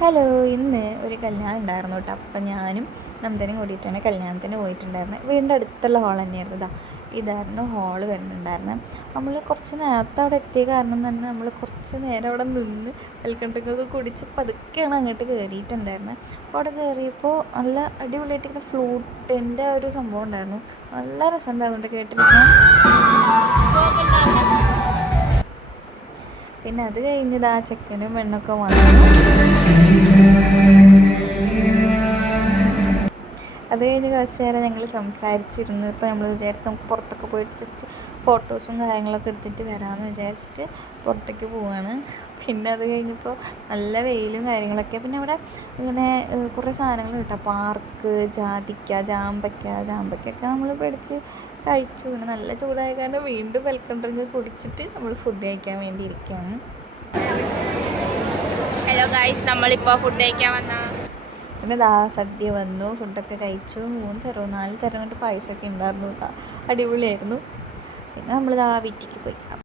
Hello, ഇന്ന് ഒരു കല്യാണം ഉണ്ടായിരുന്നു കേട്ടോ. അപ്പം ഞാനും നന്ദനും കൂടിയിട്ടാണ് കല്യാണത്തിന് പോയിട്ടുണ്ടായിരുന്നത്. വീടിൻ്റെ അടുത്തുള്ള ഹോൾ തന്നെയായിരുന്നു. ഇതായിരുന്നു ഹോള് വരുന്നുണ്ടായിരുന്നത്. നമ്മൾ കുറച്ച് നേരത്തെ അവിടെ എത്തിയ കാരണം തന്നെ നമ്മൾ കുറച്ച് നേരം അവിടെ നിന്ന് വെൽക്കം ഡ്രിങ്കൊക്കെ കുടിച്ച് പതുക്കെയാണ് അങ്ങോട്ട് കയറിയിട്ടുണ്ടായിരുന്നത്. അപ്പോൾ അവിടെ കയറിയപ്പോൾ നല്ല അടിപൊളിയായിട്ട് ഫ്ലൂട്ടിൻ്റെ ഒരു സംഭവം ഉണ്ടായിരുന്നു. നല്ല രസമുണ്ടായിരുന്നു കേട്ടിരിക്കാൻ. പിന്നെ അത് കഴിഞ്ഞത് ആ ചെക്കനും പെണ്ണൊക്കെ വന്നു. അത് കഴിഞ്ഞ് കുറച്ച് നേരം ഞങ്ങൾ സംസാരിച്ചിരുന്നു. ഇപ്പോൾ നമ്മൾ വിചാരിച്ചു നമുക്ക് പുറത്തൊക്കെ പോയിട്ട് ജസ്റ്റ് ഫോട്ടോസും കാര്യങ്ങളൊക്കെ എടുത്തിട്ട് വരാമെന്ന് വിചാരിച്ചിട്ട് പുറത്തേക്ക് പോവാണ്. പിന്നെ അത് കഴിഞ്ഞപ്പോൾ നല്ല വെയിലും കാര്യങ്ങളൊക്കെ. പിന്നെ അവിടെ ഇങ്ങനെ കുറേ സാധനങ്ങൾ കിട്ടാം. പാർക്ക്, ജാമ്പയ്ക്കൊക്കെ നമ്മൾ പിടിച്ച് കഴിച്ചു. പിന്നെ നല്ല ചൂടായ കാരണം വീണ്ടും വെൽക്കം ഡ്രിങ്ക് കുടിച്ചിട്ട് നമ്മൾ ഫുഡ് കഴിക്കാൻ വേണ്ടി ഇരിക്കുകയാണ്. ഹലോ ഗൈസ്, നമ്മളിപ്പോൾ ഫുഡ് കഴിക്കാൻ വന്ന പിന്നെ സദ്യ വന്നു, ഫുഡൊക്കെ കഴിച്ചു. 3 തരവും 4 തരം കൊണ്ട് പായസമൊക്കെ ഉണ്ടായിരുന്നു കേട്ടോ. അടിപൊളിയായിരുന്നു. പിന്നെ നമ്മൾ വീട്ടിലേക്ക് പോയി.